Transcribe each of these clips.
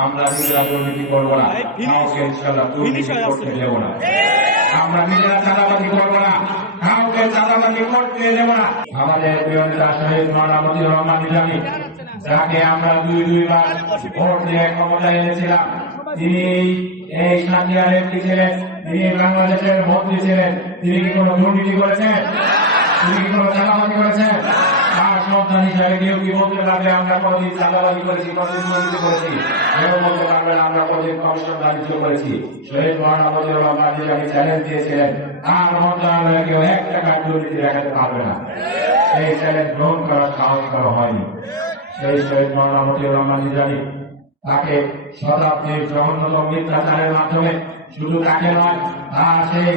আমরা নিজেরা দুর্নীতি করবো না, কাউকে ইনশাআল্লাহ দুর্নীতি করতে দেব না। আমরা নিজেরা চাঁদাবাজি করবো না, কাউকে চাঁদাবাজি করতে দেব না। আমাদের প্রিয় নেতা শহীদ মাওলানা মতিউর রহমান নিজামী, যাকে আমরা দুইবার ভোট দিয়ে ক্ষমতায় এনেছিলাম, তিনি এই সাতক্ষীরার এমপি ছিলেন, তিনি বাংলাদেশের মন্ত্রী ছিলেন। তিনি কি কোনো দুর্নীতি করেছেন? তিনি কি কোনো চাঁদাবাজি করেছেন? তার সন্তান হিসাবে কেউ কি বলতে পারবে আমরা কতদিন চাঁদাবাজি করেছি, কতদিন দুর্নীতি করেছি? কেউ বলতে পারবেন আমরা কতদিন কমিশন দায়িত্ব করেছি? শহীদ মাওলানা মতিউর রহমান নিজামী চ্যালেঞ্জ দিয়েছিলেন, তার মন্ত্রণালয়ে কেউ 1 টাকা দুর্নীতি দেখাতে পারবে না। সেই চ্যালেঞ্জ গ্রহণ করার সাহস করা হয়নি। সেই শহীদ মাওলানা মতিউর রহমান নিজামী, তাকে শতাব্দীর জঘন্যতম মিথ্যাচারের মাধ্যমে শুধু তাকে নয়, তার সেই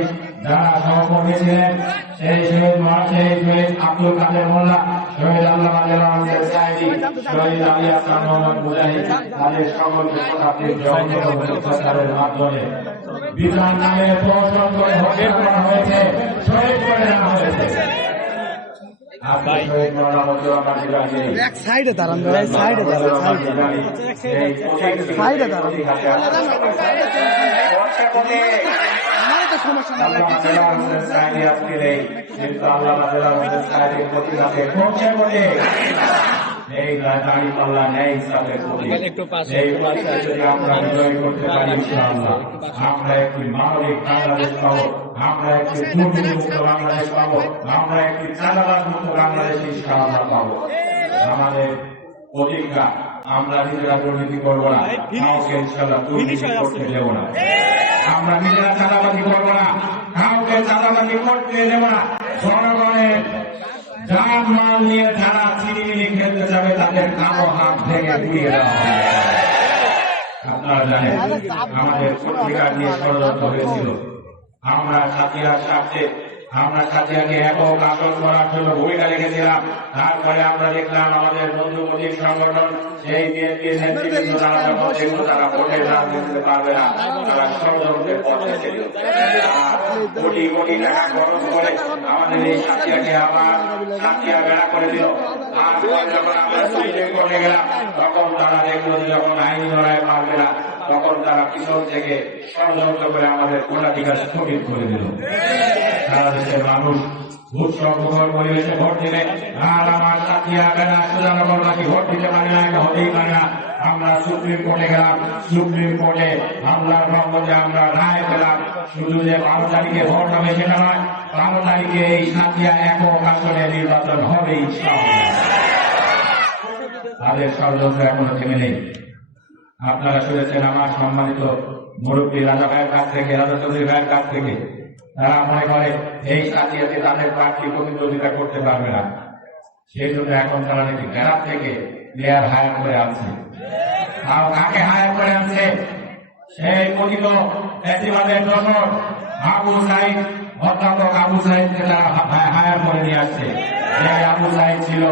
যারা সহকর্মী ছিলেন, সেই শহীদ আব্দুল কাদের মোল্লা, শহীদ আল্লামা দেওয়ান সাইদি, শহীদ আলী হাসান মোহাম্মদ মুজাহিদ, তাদের সকলকে শতাব্দীর জঘন্যতম মিথ্যাচারের মাধ্যমে বিধান নামে প্রহসন করে হত্যা করা হয়েছে, শহীদ করে দেওয়া হয়েছে। এক সাইডে দাঁড়ান, সাইডে দাঁড়ান, সাইডে দাঁড়ান। আমারও তো সমস্যা এই দাঁড়ি পাল্লা নেই হিসাবের আমরা বিজয় করতে পারি ইনশাআল্লাহ। আমরা একটি মানবিক বাংলাদেশ পাবো, আমরা একটি দুর্নীতিমুক্ত বাংলাদেশ পাবো, আমরা একটি চাঁদাবাজ মুক্ত বাংলাদেশ ইনশাআল্লাহ পাবো। আমাদের প্রতিজ্ঞা, আমরা নিজেরা দুর্নীতি করবো না, কাউকে ইনশাআল্লাহ দুর্নীতি করতে দেব না। আমরা নিজেরা চাঁদাবাজি করবো না, কাউকে চাঁদাবাজি করতে দেব না। জনগণের যার মাল নিয়ে যারা চিনিমিনি খেলতে যাবে তাদের কালো হাত থেকে ঘুরিয়ে দেওয়া হবে। আপনারা জানেন আমাদের পত্রিকা নিয়ে ষড়যন্ত্র হয়েছিল। আমরা সাথীরার সাথে সাথীরাকে একক আসন করার জন্য ভূমিকা রেখেছিলাম। তারপরে আমরা দেখলাম আমাদের বন্ধুমতির সংগঠন, সেই বিএনপির নেতৃবৃন্দ, তারা যখন দেখলো তারা ভোটের রাজনীতিতে পারবে না, তারা ষড়যন্ত্রের পথে ছিল। কোটি কোটি টাকা খরচ করে আমাদের এই সাথীরাকে আবার সাথীরা বেড়া করে দিল। তারপর যখন আমরা সুপ্রিম কোর্টে গেলাম, তখন তারা দেখলো যে যখন আইনি লড়াই পারবে না, তখন তারা পিছন থেকে ষড়যন্ত্র করে আমাদের ভোটাধিকার স্থগিত করে দিল। সারা দেশের মানুষ উৎসবমুখর পরিবেশে ভোট দিলে, আর আমার সাথীরা বেড়া সুজানগরবাসী ভোট দিতে পারে না, এটা হতেই পারে না। আমরা সুপ্রিম কোর্টে গেলাম, সুপ্রিম কোর্টে মামলার নম্বরে আমরা রায় পেলাম। শুধু যে 12 তারিখে ভোট হবে সেটা নয়, 12 তারিখে এই সাথীরা একক আসনে নির্বাচন হবে ইনশাআল্লাহ। তাদের ষড়যন্ত্র এখনো থেমে নেই। আপনারা শুনেছেন আমার সম্মানিত মুরব্বী রাজা ভাইয়ের কাছ থেকে, রাজা চৌধুরী ভাইয়ের কাছ থেকে, তারা মনে করে এই সাথীতে তাদের প্রার্থী প্রতিদ্বন্দ্বিতা করতে পারবে না। সেই জন্য এখন তারা নাকি গ্রাম থেকে প্লেয়ার হায়ার করে আনছে। আর কাকে হায়ার করে আনছে? সেই কথিত ফ্যাসিবাদের দোসর আবু সাইদ, অধ্যাপক আবু সাইদকে তারা হায়ার করে নিয়ে আসছে। সেই আবু সাইদ ছিল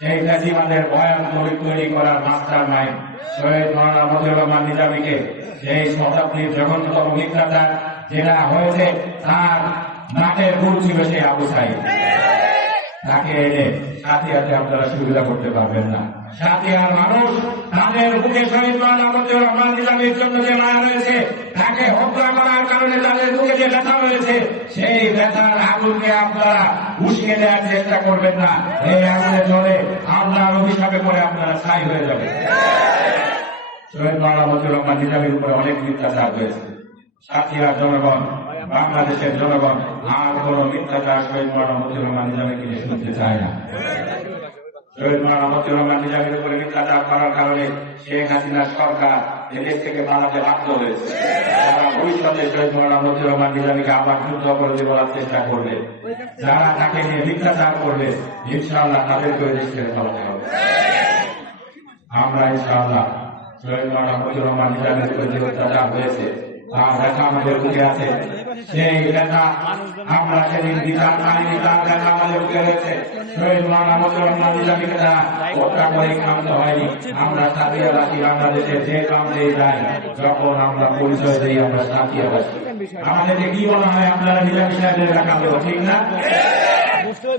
সেই ফ্যাসিবাদের ভয়ান তৈরি করার মাস্টার মাইন্ড। শহীদ মাওলানা মতিউর রহমান নিজামীকে সেই শতাব্দীর জঘন্যতম মিথ্যাচার যেটা হয়েছে তার নাটের গুণ ছিল সেই আবু সাইদ। তাকে এনে সাথীয়াতে আপনারা সুবিধা করতে পারবেন না। সাথীয়ার মানুষ তাদের বুকে শহীদ মাওলানা মতিউর রহমান নিজামীর জন্য যে মায়া রয়েছে, তাকে হত্যা করার কারণে তাদের বুকে যে ব্যথা রয়েছে, সেই ব্যথার আগুনকে আপনারা উস্কে দেওয়ার চেষ্টা করবেন না। এই আগুনে জলে আপনার অভিশাপে করে আপনারা ছাই হয়ে যাবে। শহীদ মাওলানা মতিউর রহমান নিজামীর উপরে অনেক মিথ্যাচার হয়েছে। সাথীরা জনগণ, বাংলাদেশের জনগণ আর কোন মিথ্যাচার শহীদ মাওলানা মতিউর রহমান নিজামীকে নিয়ে শুনতে চায় না। শহীদ মাওলানা মতিউর রহমান নিজামীর উপরে মিথ্যাচার করার কারণে শেখ হাসিনার সরকার এদেশ থেকে পালাতে বাধ্য হয়েছে। তারা ভবিষ্যতে শহীদ মাওলানা মতিউর রহমান নিজামীকে আবার যুদ্ধ অপরাধী বলার চেষ্টা করবে। যারা তাকে নিয়ে মিথ্যাচার করবে, ইনশাআল্লাহ তাদেরকে ওই দেশ থেকে পালাতে হবে। আমরা ইনশাআল্লাহ শহীদ মাওলানা মতিউর রহমান নিজামীর উপরে যে অত্যাচার হয়েছে তার ব্যথা আমাদের বুকে আছে। সেই ব্যথা আমরা সেদিন বিচার পাইনি, তার ব্যথা আমাদের বুকে রয়েছে। শহীদ মাওলানা মতিউর রহমান নিজামীকে তারা হত্যা করে ক্ষান্ত হয়নি। আমরা সাথীয়াবাসী, বাংলাদেশের যে প্রান্তেই যাই, যখন আমরা পরিচয় দিই আমরা সাথীয়াবাসী। আমাদেরকে কি বলা হয়? আপনারা নিজামী সাহেবের এলাকা লোক, ঠিক না?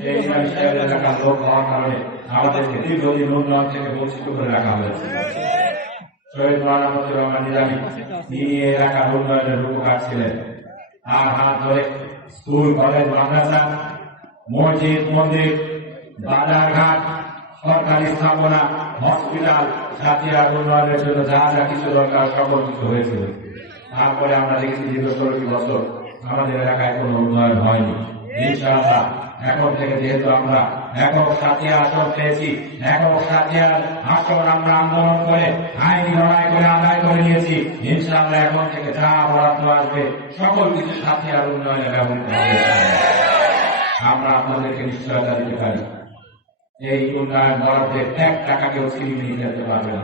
এই নিজামী সাহেবের এলাকার লোক হওয়ার কারণে আমাদেরকে দীর্ঘদিন উন্নয়ন থেকে বঞ্চিত করে রাখা হয়েছে। শহীদ মৌলানা মতিউর রহমান নিজামী তিনি এলাকার উন্নয়নের রূপকার ছিলেন। আর হাত ধরে স্কুল, কলেজ, মাদ্রাসা, মসজিদ, মন্দির, বাজারঘাট, সরকারি স্থাপনা, হসপিটাল, সাথিয়ার উন্নয়নের জন্য যা যা কিছু দরকার সকল কিছু হয়েছিল। তারপরে আমরা দেখেছি দীর্ঘ 16টি বছর আমাদের এলাকায় কোনো উন্নয়ন হয়নি। ইনশাআল্লাহ এখন থেকে যেহেতু আমরা একক সাথিয়া আসন পেয়েছি, একক সাথিয়ার আসন আমরা আন্দোলন করে আইনি লড়াই করে আদায় করে নিয়েছি। ইনশাআল্লাহ এখন থেকে যা বরাদ্দ আসবে সকল কিছু সাথিয়ার উন্নয়নে ব্যবহৃত হবে। আমরা আপনাদেরকে নিশ্চয়তা দিতে পারি এই উন্নয়ন বরাদ্দের 1 টাকাকেও ছিনিয়ে নিয়ে যেতে পারবে না।